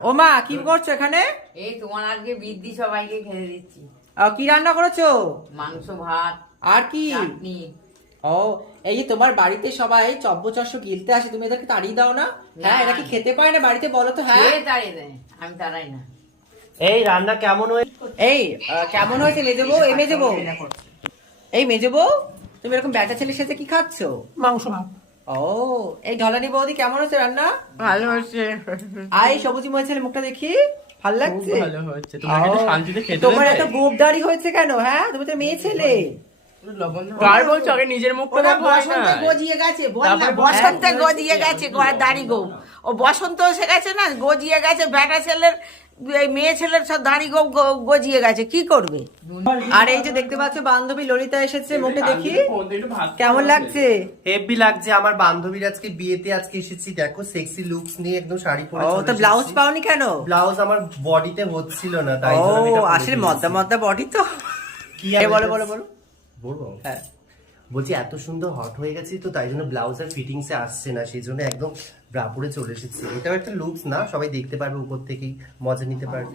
ও মা কি করছো এখানে? এই তোমার আজকে বৃদ্ধি সবাইকে খেতে দিচ্ছি। কি রান্না করেছো? মাংস, ভাত আর কি? চাটনি। ও, এই যে তোমার বাড়িতে সবাই চব্বচস্য গিলতে আসে, তুমি এদেরকে তাড়িয়ে দাও না? হ্যাঁ, এরা কি খেতে পায় না বাড়িতে, বলো তো? হ্যাঁ, কে তাড়িয়ে দেয়? আমি তাড়াই না। এই রান্না কেমন হয়েছে? এই কেমন হয়েছে মেজো বউ? এই মেজো বউ, এই মেজো বউ, তুমি এরকম ব্যাটা ছেলের সাথে কি খাচ্ছো? মাংস ভাত। ও, এই ঢলানি বৌদি কেমন হয়েছে রান্না? ভালো হচ্ছে। আই সবুজি ময় ছেলে মুখটা দেখি, ভাল লাগছে? ভালো হয়েছে। তোমাকে একটু শান্তিতে খেতে তোমার দেবে? এত গোপদারি হয়েছে কেন? হ্যাঁ, তুমি তো মেয়ে ছেলে। কার বলছো? আগে নিজের মুখটা দেখো। বসন্তে গজিয়ে গেছে, বল না, তারপরে বসন্তে হ্যাঁ, গজিয়ে গেছে, দাড়ি গো। ও বসন্ত এসে গেছে না, গজিয়ে গেছে। বেটা ছেলের, এই মেয়ে ছেলের সব দাড়ি গজিয়ে গেছে, কি করবে? আর এই যে দেখতে পাচ্ছ বান্ধবী ললিতা এসেছে, মুখে দেখি কেমন লাগছে? হেভি লাগছে। আমার বান্ধবীর আজকে বিয়েতে আজকে এসেছি, দেখো সেক্সি লুকস নিয়ে একদম শাড়ি পরে। ও, তো ব্লাউজ পাওনি কেন? ব্লাউজ আমার বডিতে হচ্ছিল না, তাই ও, জন্য আমি এটা পরে আসলে নিয়েছি। মদ্দা মদ্দা বডি তো। কি এ, বলো বলো বলো। বলবো? হ্যাঁ, বলছি এত সুন্দর হট হয়ে গেছি তো, তাই জন্য ব্লাউজ আর ফিটিংসে আসছে না, সেই জন্য একদম ব্রা পরে চলে এসেছি। এটাও একটা লুকস না, সবাই দেখতে পারবে, উপর থেকেই মজা নিতে পারবে।